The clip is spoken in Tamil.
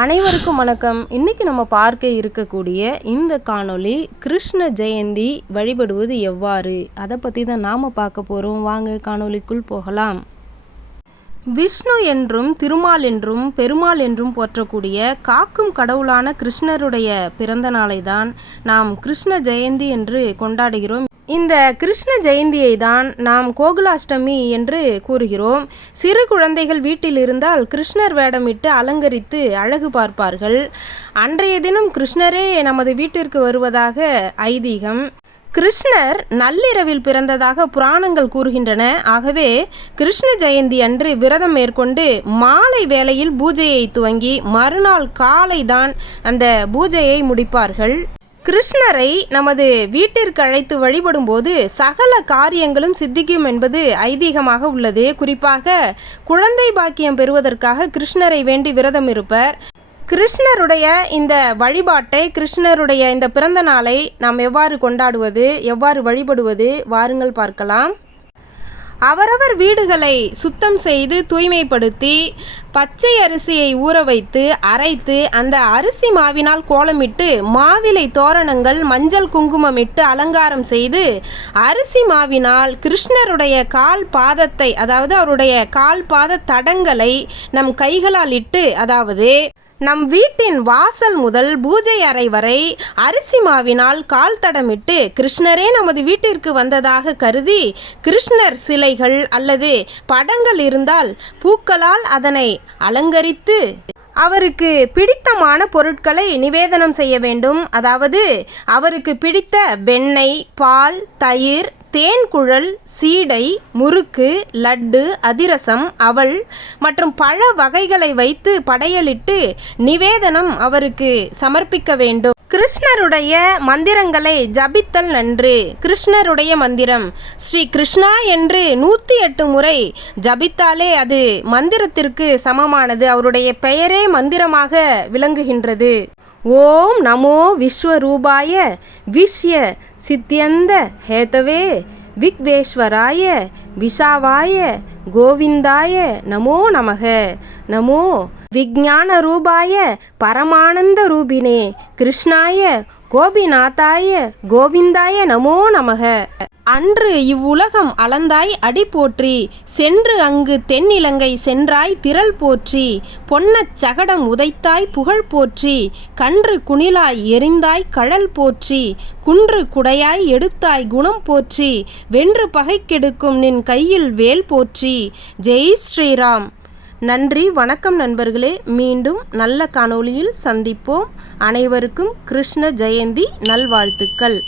அனைவருக்கும் வணக்கம். இன்றைக்கி நம்ம பார்க்க இருக்கக்கூடிய இந்த காணொளி கிருஷ்ண ஜெயந்தி வழிபடுவது எவ்வாறு, அதை பற்றி தான் நாம் பார்க்க போகிறோம். வாங்க காணொளிக்குள் போகலாம். விஷ்ணு என்றும் திருமால் என்றும் பெருமாள் என்றும் போற்றக்கூடிய காக்கும் கடவுளான கிருஷ்ணருடைய பிறந்த நாளை தான் நாம் கிருஷ்ண ஜெயந்தி என்று கொண்டாடுகிறோம். இந்த கிருஷ்ண ஜெயந்தியை தான் நாம் கோகுலாஷ்டமி என்று கூறுகிறோம். சிறு குழந்தைகள் வீட்டில் இருந்தால் கிருஷ்ணர் வேடமிட்டு அலங்கரித்து அழகு பார்ப்பார்கள். அன்றைய தினம் கிருஷ்ணரே நமது வீட்டிற்கு வருவதாக ஐதீகம். கிருஷ்ணர் நள்ளிரவில் பிறந்ததாக புராணங்கள் கூறுகின்றன. ஆகவே கிருஷ்ண ஜெயந்தி அன்று விரதம் மேற்கொண்டு மாலை வேளையில் பூஜையை துவங்கி மறுநாள் காலை தான் அந்த பூஜையை முடிப்பார்கள். கிருஷ்ணரை நமது வீட்டிற்கு அழைத்து வழிபடும் போது சகல காரியங்களும் சித்திக்கும் என்பது ஐதீகமாக உள்ளது. குறிப்பாக குழந்தை பாக்கியம் பெறுவதற்காக கிருஷ்ணரை வேண்டி விரதம் இருப்பர். கிருஷ்ணருடைய இந்த வழிபாட்டை, கிருஷ்ணருடைய இந்த பிறந்த நாளை நாம் எவ்வாறு கொண்டாடுவது, எவ்வாறு வழிபடுவது, வாருங்கள் பார்க்கலாம். அவரவர் வீடுகளை சுத்தம் செய்து தூய்மைப்படுத்தி பச்சை அரிசியை ஊற வைத்து அரைத்து அந்த அரிசி மாவினால் கோலமிட்டு மாவிலை தோரணங்கள் மஞ்சள் குங்குமமிட்டு அலங்காரம் செய்து அரிசி மாவினால் கிருஷ்ணருடைய கால் பாதத்தை, அதாவது அவருடைய கால் பாத தடங்களை நம் கைகளால் இட்டு, அதாவது நம் வீட்டின் வாசல் முதல் பூஜை அறை வரை அரிசி மாவினால் கால் தடமிட்டு கிருஷ்ணரே நமது வீட்டிற்கு வந்ததாக கருதி கிருஷ்ணர் சிலைகள் அல்லது படங்கள் இருந்தால் பூக்களால் அதனை அலங்கரித்து அவருக்கு பிடித்தமான பொருட்களை நிவேதனம் செய்ய வேண்டும். அதாவது அவருக்கு பிடித்த வெண்ணெய், பால், தயிர், தேன்குழல், சீடை, முறுக்கு, லட்டு, அதிரசம், அவல் மற்றும் பழ வகைகளை வைத்து படையலிட்டு நிவேதனம் அவருக்கு சமர்ப்பிக்க வேண்டும். கிருஷ்ணருடைய மந்திரங்களை ஜபித்தல் நன்று. கிருஷ்ணருடைய மந்திரம் ஸ்ரீ கிருஷ்ணா என்று 108 முறை ஜபித்தாலே அது மந்திரத்திற்கு சமமானது. அவருடைய பெயரே மந்திரமாக விளங்குகின்றது. ஓம் நமோ விஸ்வரூபாய விஷ்ய சித்யந்த ஹேதவே விக்வேஸ்வராய விஷாவாய கோவிந்தாய நமோ நமக. நமோ விஞ்ஞான ரூபாய பரமானந்த ரூபினே கிருஷ்ணாய கோபிநாதாய கோவிந்தாய நமோ நமக. அன்று இவ்வுலகம் அளந்தாய் அடி போற்றி, சென்று அங்கு தென்னிலங்கை சென்றாய் திரள் போற்றி, பொன்னச் சகடம் உதைத்தாய் புகழ் போற்றி, கன்று குணிலாய் எரிந்தாய் கழல் போற்றி, குன்று குடையாய் எடுத்தாய் குணம் போற்றி, வென்று பகை கெடுக்கும் நின் கையில் வேல் போற்றி. ஜெய் ஸ்ரீராம். நன்றி, வணக்கம் நண்பர்களே. மீண்டும் நல்ல காணொளியில் சந்திப்போம். அனைவருக்கும் கிருஷ்ண ஜெயந்தி நல்வாழ்த்துக்கள்.